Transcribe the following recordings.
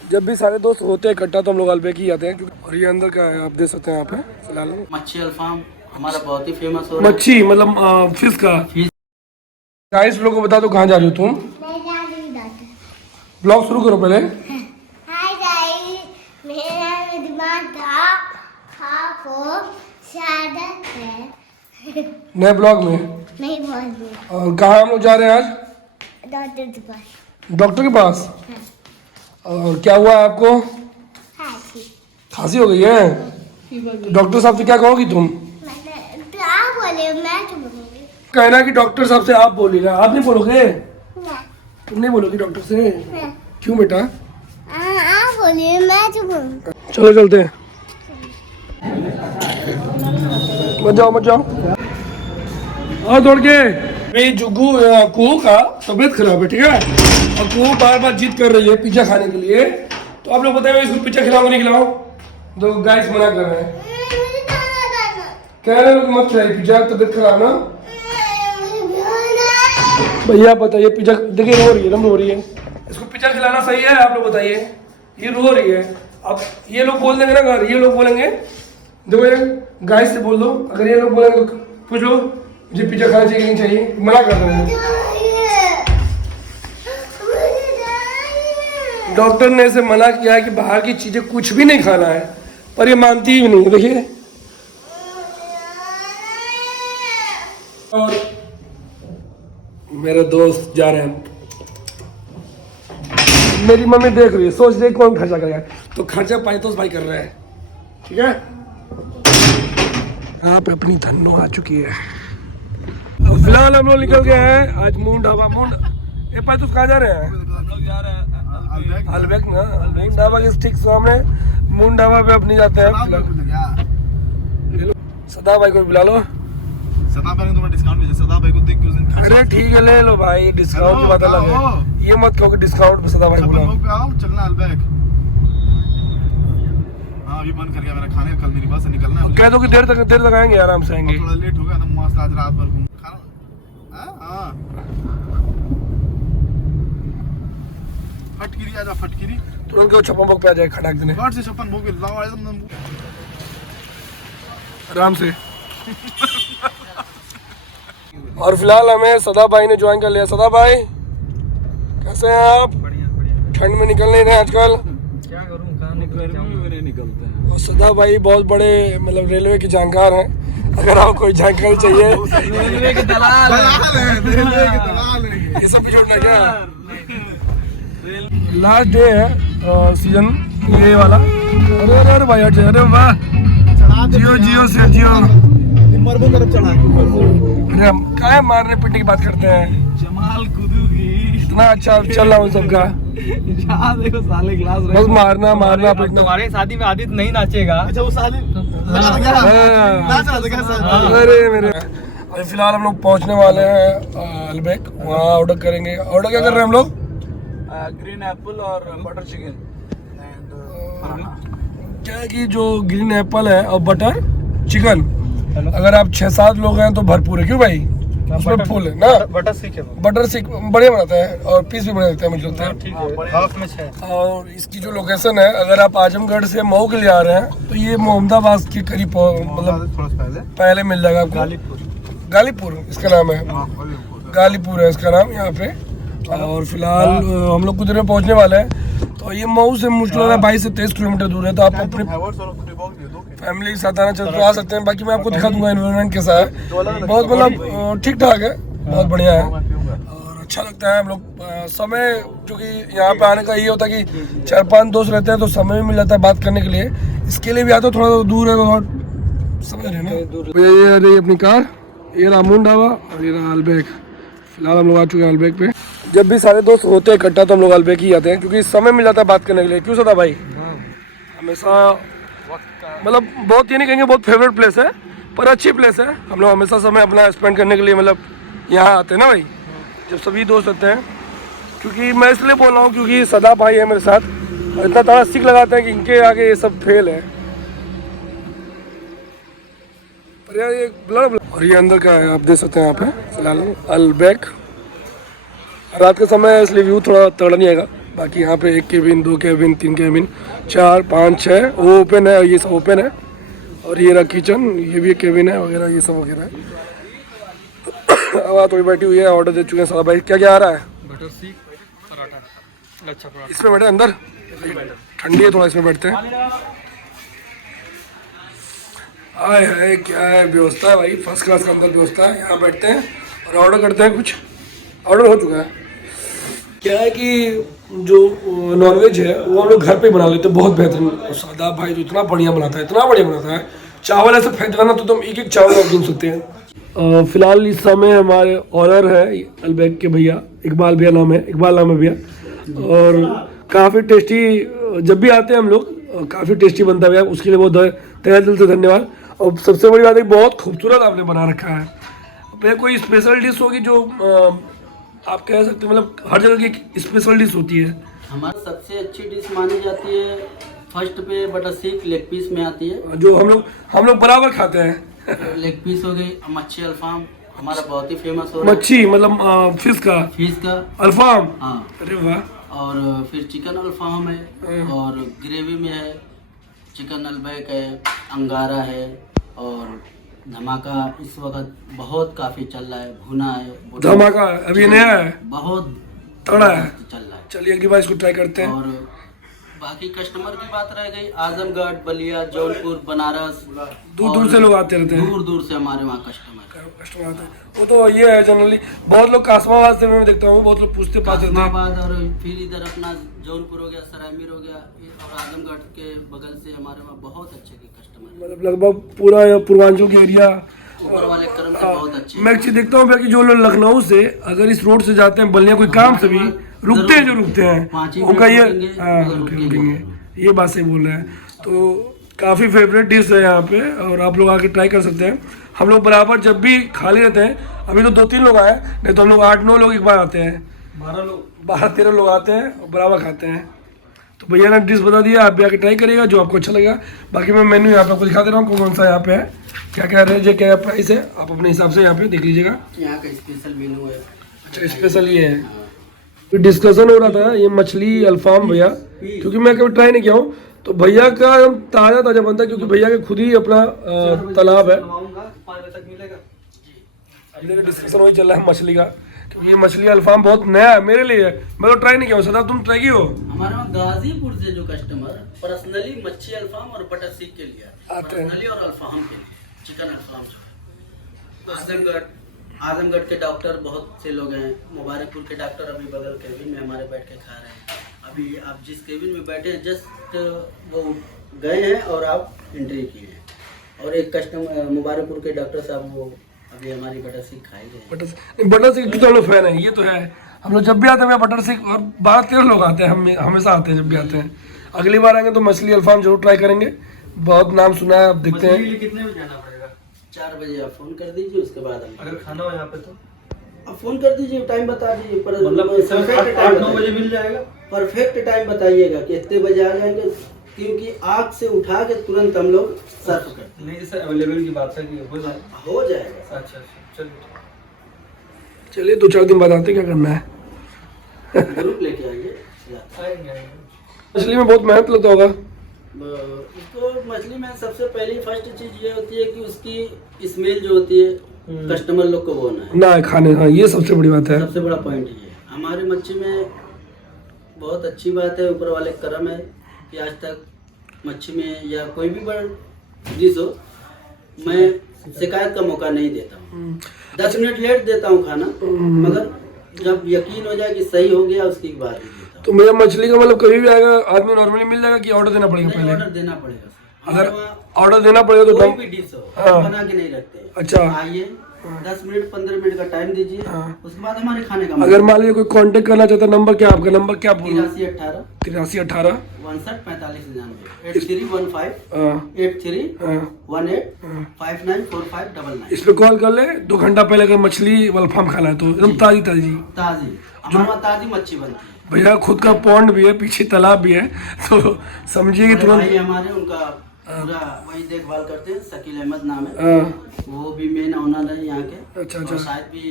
जब भी सारे दोस्त होते हैं इकट्ठा तो हम लोग अलबेक ही आते हैं क्योंकि और ये अंदर का है, आप देख सकते हैं यहाँ पे फिलहाल मच्छी अल्फाम हमारा बहुत ही फेमस हो रहा है। मच्छी मतलब फिश का। गाइस लोगों को बता दो कहाँ जा रही हो तुम? मैं जा रही हूँ डॉक्टर। ब्लॉग शुरू करो पहले। हाय गाइस, मेरा दिमाग था खाओ शादत है नए ब्लॉग में नहीं बोल दूँ। और कहाँ हम लोग जा रहे हैं आज? डॉक्टर के पास। डॉक्टर के पास। और क्या हुआ है आपको? हाँ जी। खांसी हो गई है? डॉक्टर साहब से क्या कहोगी तुम? मैंने तो आप बोले मैं तो बोलूँगी कहना कि डॉक्टर साहब से आप बोलिएगा, आप नहीं बोलोगे? ना तुम नहीं बोलोगी डॉक्टर से? ना। क्यों बेटा? आप बोलिए मैं तो बोलूँगी। चलो चलते हैं। मत जाओ मत जाओ। और दौड़ के मेरी जुगू कुहू का तबीयत खराब है, ठीक है? और कुहू बार बार जिद कर रही है पिज्जा खाने के लिए, तो आप लोग बताइए इसको पिज्जा खिलाओ नहीं खिलाओ? तो गाइस मना कर रहे हैं, मुझे खाना खाना। कह रहे हैं मत खिलाइए पिज्जा, तबीयत खराब ना। मुझे खाना। भैया बताइए पिज्जा, देखिए रो रही है, एकदम रो रही है। इसको पिज्जा खिलाना सही है? आप लोग बताइए। ये रो रही है। अब ये लोग बोल देंगे ना घर, ये लोग बोलेंगे, देखो ये गाइस से बोल दो, अगर ये लोग बोलेंगे तो पूछ लो मुझे पिज्जा खाना चाहिए कि नहीं चाहिए, मना कर रहे हैं। डॉक्टर ने इसे मना किया है कि बाहर की चीजें कुछ भी नहीं खाना है, पर ये मानती ही नहीं है, देखिए। और मेरे दोस्त जा रहे हैं, मेरी मम्मी देख रही है, सोच रही है कौन खर्चा करेगा, तो खर्चा पाइतोस भाई कर रहे हैं, ठीक है? यहाँ पे अपनी धन्नो आ चुकी है। अब फिलहाल हम लोग निकल गए हैं आज मून ढाबा। मून ये पाइतोस कहाँ जा रहे हैं? हम लोग जा रहे हैं अलबेक ना, मून ढाबा के ठीक सामने मून ढाबा पे अपनी जाते हैं फिलहाल। सदा भाई को बुला लो। सदा भाई को तुम्हें डिस्काउंट मिले, सदा भाई को देख के उस दिन अरे ठीक है ले लो भाई, डिस्काउंट की बात अलग है, ये मत कहो कि डिस्काउंट में सदा भाई बुलाओ। लोग पे आओ, चलना अलबैक। हाँ अभी बंद कर गया मेरा खाने का, कल मेरी बस से निकलना है। कह दो कि देर तक आएंगे, आराम से आएंगे। थोड़ा लेट हो गया ना, मस्त आज रात भर घूम खाना। हाँ फटकिरी आजा फटकिरी, तुरंत को छप्पन भोग पे आ जाए खटाक देने, गार्ड से 56 भोग लाओ एकदम आराम से। और फिलहाल हमें सदा भाई ने ज्वाइन कर लिया। सदा भाई कैसे हैं आप? ठंड में निकल नहीं रहे आजकल? क्या करूँ, कहाँ निकलते हैं। और सदा भाई बहुत बड़े मतलब रेलवे के जानकार हैं, अगर आपको कोई जानकारी चाहिए रेलवे के दलाल ये सब भी जोड़ना क्या? लास्ट डे है सीजन ये वाला। अरे अरे अरे भाई अरे वाह, जियो जियो से जियो। मरबो तरफ चढ़ा अरे हम क्या मारने पीटने की बात करते हैं, जमाल कुदूगी इतना अच्छा चल रहा हूँ सबका, देखो साले क्लास बस मारना मारना पीटना। तुम्हारे शादी में आदित्य नहीं नाचेगा। अच्छा वो साले अरे मेरे अभी फिलहाल हम लोग पहुँचने वाले हैं अलबेक, वहाँ ऑर्डर करेंगे। ऑर्डर क्या कर रहे हैं हम लोग? ग्रीन एप्पल और बटर चिकन। क्या है कि जो ग्रीन एप्पल है और बटर चिकन, अगर आप 6-7 लोग हैं तो भरपूर है। क्यों भाई? उसमें फुल है ना, बटर सीख है, बटर सिक बढ़िया बनाता है और पीस भी बना देता है मुझे लगता है। हाफ में 6। और इसकी जो लोकेशन है, अगर आप आजमगढ़ से मऊ के लिए आ रहे हैं तो ये मोहम्मदाबाद के करीब मतलब पहले मिल जाएगा आपको। गालीपुर इसका नाम है, गालीपुर है इसका नाम यहाँ पे। और फिलहाल हम लोग कुछ देर में पहुँचने वाले हैं, तो ये मऊ से मुश्किल 22 से 23 किलोमीटर दूर है, तो आप अपने फैमिली के साथ आना चाहते तो आ सकते हैं। बाकी मैं आपको दिखा दूंगा एनवायरनमेंट कैसा है, बहुत मतलब ठीक ठाक है, बहुत बढ़िया है और अच्छा लगता है। हम लोग समय, क्योंकि यहाँ पे आने का ये होता है कि 4-5 दोस्त रहते हैं तो समय भी मिल जाता है बात करने के लिए, इसके लिए भी आता थोड़ा दूर है तो समझ रहे ना। ये रही अपनी कार, ये रहा मून ढाबा और ये रहा अलबेक। फिलहाल हम लोग आ चुके हैं अलबेक पे। जब भी सारे दोस्त होते हैं इकट्ठा तो हम लोग अलबेक ही आते हैं, क्योंकि समय मिल जाता है बात करने के लिए। क्यों सदा भाई? हमेशा मतलब बहुत ये नहीं कहेंगे बहुत फेवरेट प्लेस है, पर अच्छी प्लेस है। हम लोग हमेशा समय अपना स्पेंड करने के लिए मतलब यहाँ आते हैं ना भाई, जब सभी दोस्त रहते हैं। क्योंकि मैं इसलिए बोल रहा हूँ क्योंकि सदा भाई है मेरे साथ और इतना तारा सीख लगाते हैं कि इनके आगे ये सब फेल है। पर यार ये और ये अंदर का है, आप देख सकते हैं यहाँ पे फिलहाल अलबेक। रात के समय है इसलिए व्यू थोड़ा तगड़ा नहीं आएगा, बाकी यहाँ पे 1 केबिन, 2 केबिन, 3 केबिन, 4, 5, 6 वो ओपन है, ये सब ओपन है। और ये रहा किचन, ये भी एक केबिन है वगैरह, ये सब वगैरह है। अब थोड़ी बैठी हुई है, ऑर्डर दे चुके हैं सारा। भाई क्या क्या आ रहा है? बटर सीख पराठा, लच्छा पराठा। इसमें बैठे अंदर, ठंडी है थोड़ा, इसमें बैठते हैं। आए है, क्या है व्यवस्था है भाई, फर्स्ट क्लास का अंदर व्यवस्था है। यहाँ बैठते हैं और ऑर्डर करते हैं। कुछ ऑर्डर हो चुका है। क्या है कि जो नॉनवेज है वो हम लोग घर पे बना लेते हैं, बहुत बेहतरीन। और सादा भाई तो इतना बढ़िया बनाता है, इतना बढ़िया बनाता है। चावल ऐसे फेंक देना तो तुम एक एक चावल आप गिन सकते हैं। फिलहाल इस समय हमारे ऑनर है अलबैक के भैया, इकबाल भैया नाम है, इकबाल नाम है भैया। और काफ़ी टेस्टी, जब भी आते हैं हम लोग काफ़ी टेस्टी बनता है भैया, उसके लिए बहुत तहे दिल से धन्यवाद। और सबसे बड़ी बात है, बहुत खूबसूरत आपने बना रखा है भैया। कोई स्पेशल डिश होगी जो आप कह सकते हैं, मतलब हर जगह की स्पेशल डिश होती है? हमारी सबसे अच्छी डिश मानी जाती है, फर्स्ट पे बटर सीख लेग पीस में आती है, जो हम लोग बराबर खाते हैं। लेग पीस हो गई। मच्छी अल्फाम हमारा बहुत ही फेमस हो रहा है। मच्छी मतलब फिश का अल्फाम। हाँ, अरे वाह। और फिर चिकन अल्फाम है, और ग्रेवी में है चिकन अलबैक है, अंगारा है, और धमाका इस वक्त बहुत काफी चल रहा है। भुना है, धमाका अभी नया है, बहुत तगड़ा है, चल रहा है। चलिए अगली बार इसको ट्राई करते हैं। और बाकी कस्टमर की बात रह गई, आजमगढ़, बलिया, जौनपुर, बनारस, दूर दूर से लोग आते रहते हैं। दूर दूर से हमारे वहाँ कस्टमर आते हैं। वो तो ये है जनरली, बहुत लोग कासमाबाद से मैं देखता हूँ, बहुत लोग पूछते पाते रहते हैं। कासमाबाद, और फिर इधर अपना जौनपुर हो गया, सरायमीर हो गया, और आजमगढ़ के बगल से हमारे वहाँ बहुत अच्छे के कस्टमर, मतलब लगभग पूरा पूर्वांचल के एरिया, ऊपर वाले क्रम से बहुत अच्छे। मैं एक चीज देखता हूँ भैया कि जो लोग लखनऊ से अगर इस रोड से जाते हैं बलिया कोई काम से भी, रुकते हैं, जो रुकते हैं उनका ये रुकेंगे, ये बात सही बोल रहे हैं। तो काफ़ी फेवरेट डिश है यहाँ पे, और आप लोग आके ट्राई कर सकते हैं। हम लोग बराबर जब भी खाली रहते हैं, अभी तो 2-3 लोग आए, नहीं तो हम लोग 8-9 लोग एक बार आते हैं, 12-13 लोग आते हैं और बराबर खाते हैं। तो भैया ने डिश बता दिया, आप भी आके ट्राई करिएगा जो आपको अच्छा लगेगा। बाकी मैं मेन्यू यहाँ पे आपको दिखा दे रहा हूँ कौन सा यहाँ पे है, क्या क्या रेंज है, क्या प्राइस है, आप अपने हिसाब से यहाँ पे देख लीजिएगा। यहाँ का स्पेशल मेनू है। अच्छा, स्पेशल ये है। डिस्कशन हो रहा था ये मछली अल्फाम भैया, क्योंकि मैं कभी ट्राई नहीं किया हूँ, तो भैया का ताज़ा ताज़ा बनता है, क्योंकि भैया के खुद ही अपना तालाब है। अभी डिस्कशन वही चल रहा है मछली का, क्योंकि ये मछली अल्फाम बहुत नया है मेरे लिए, मैं तो ट्राई नहीं किया हूँ। सदा तुम ट्राई की हो? हमारे वहाँ गाजीपुर से जो कस्टमर पर्सनली मच्छी अल्फाम और बटर सीख के लिए आते हैं, पर्सनली, और अल्फाम के लिए चिकन अल्फाम। आजमगढ़ के डॉक्टर बहुत से लोग हैं, मुबारकपुर के डॉक्टर अभी बगल केबिन में हमारे बैठ के खा रहे हैं। अभी आप जिस केबिन में बैठे हैं जस्ट वो गए हैं और आप एंट्री किए हैं। और एक कस्टमर मुबारकपुर के डॉक्टर साहब वो अभी हमारी बटर सीख खाई गए। बटर सीख की तो हम लोग फैन है, ये तो है। हम लोग जब भी आते हैं बटर सीख, और 12-13 लोग आते हैं, हम हमेशा आते हैं जब भी आते हैं। अगली बार आएंगे तो मछली अल्फाम जरूर ट्राई करेंगे, बहुत नाम सुना है, अब देखते हैं। कितने बजे जाना पड़ेगा? 4 बजे आप फोन कर दीजिए, उसके बाद हम अगर खाना हो यहाँ पे तो आप फोन कर दीजिए, टाइम बता दीजिए, मतलब 8-9 बजे मिल जाएगा। परफेक्ट टाइम बताइएगा कि इतने बजे आ जाएंगे, क्योंकि आग से उठा के तुरंत हम लोग सर्व करते नहीं सर, अवेलेबल की बात है कि हो जाए। हैं। हो जाएगा। अच्छा, चलिए चलिए 2-4 दिन बाद आते हैं, क्या करना है। ग्रुप लेके आइए। आएंगे। मछली में बहुत मेहनत लगता होगा। इसको मछली में सबसे पहली फर्स्ट चीज ये होती है कि उसकी स्मेल जो होती है कस्टमर लोग को वो ना खाने, हाँ ये सबसे बड़ी बात है, सबसे बड़ा पॉइंट ये है। हमारी मच्छी में बहुत अच्छी बात है, ऊपर वाले करम है कि आज तक मच्छी में या कोई भी बड़ा डिश हो, मैं शिकायत का मौका नहीं देता हूँ। 10 मिनट लेट देता हूँ खाना, मगर जब यकीन हो जाए कि सही हो गया उसकी बात ही देता हूँ। तो मेरा मछली का मतलब कभी भी आएगा आदमी नॉर्मली मिल जाएगा कि ऑर्डर देना पड़ेगा? पहले ऑर्डर देना पड़ेगा सर। अगर ऑर्डर देना पड़ेगा तो कोई भी डिश हो, हाँ। बना के नहीं रखते। अच्छा, आइए, 10 मिनट 15 मिनट का टाइम दीजिए, हाँ। उसके बाद हमारे खाने का अगर मान लीजिए कोई कांटेक्ट करना चाहता है, नंबर क्या आपका, नंबर क्या बोलूं? 8318 8318 61 45 99 8315 हाँ 83 हाँ 18 594599। इस पे कॉल कर ले। 2 घंटा पहले अगर मछली वल्फाम खाना है तो एकदम ताजी ताजी ताजी, हमारे वहाँ ताजी मच्छी बनती है। भैया खुद का पॉन्ड भी है, पीछे तालाब भी है, तो समझिए कि बड़े तुरंत। भाई हमारे उनका पूरा वही देखभाल करते हैं, शकील अहमद नाम है, हाँ, वो भी मेन ऑनर है यहाँ के। अच्छा और अच्छा, शायद भी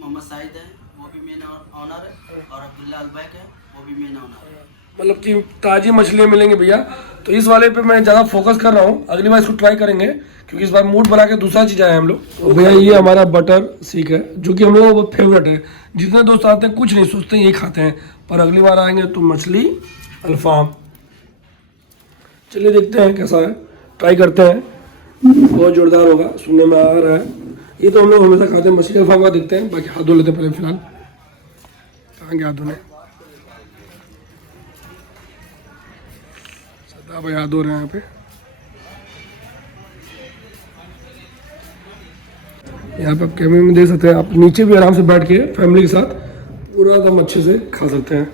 मोहम्मद साहिद है, वो भी मेन ऑनर है, और अब्दुल्ला अलबैक है, वो भी मेहनत होना है। मतलब कि ताज़ी मछलियाँ मिलेंगी भैया। तो इस वाले पे मैं ज़्यादा फोकस कर रहा हूँ, अगली बार इसको ट्राई करेंगे क्योंकि इस बार मूड बना के दूसरा चीज़ आया हम लोग। तो भैया ये हमारा बटर सीख है जो कि हम लोगों का फेवरेट है। जितने दोस्त आते हैं कुछ नहीं सोचते यही खाते हैं, पर अगली बार आएंगे तो मछली अल्फाम। चलिए देखते हैं कैसा है, ट्राई करते हैं। बहुत जोरदार होगा, सुनने में आ रहा है। ये तो हम लोग हमेशा खाते हैं, मछली अल्फाम का देखते हैं। बाकी हाथ धो लेते हैं पहले फिलहाल। कहाँ गया हाथ धोने? सदा भाई हाथ धो रहे हैं यहाँ पे। यहाँ पे आप कैमरे में देख सकते हैं, आप नीचे भी आराम से बैठ के फैमिली के साथ पूरा दम अच्छे से खा सकते हैं।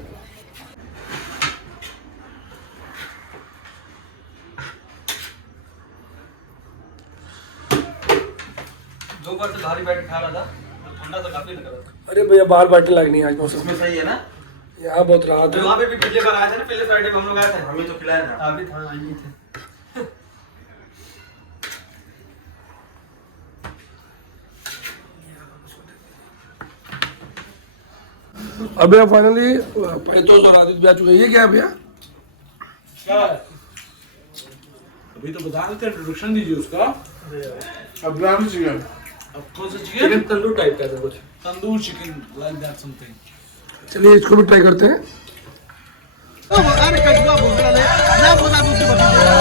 दो बार से भारी बैठ खा रहा था, ठंडा तो काफी लग रहा था। अरे भैया बाहर बैठने लायक नहीं है आज मौसम। उसमें सही है ना? यहाँ बहुत राहत है। वहाँ पे भी पिछले बार आए थे ना, पहले फ्राइडे में हम लोग आए थे, हमें तो खिलाया था। अभी था आए थे। अब भैया फाइनली पैतोस और आदित्य भी आ चुके हैं। ये क्या है भैया? क्या है? अभी तो बता देते इंट्रोडक्शन दीजिए उसका। अब ग्राम चिकन। अब कौन सा चिकन? चिकन तंदूर टाइप का था कुछ। तंदूर चिकन, लाइक दैट समथिंग। चलिए इसको भी ट्राई करते हैं। अरे कटुआ बोल रहा है ना, बोला दूसरी बात।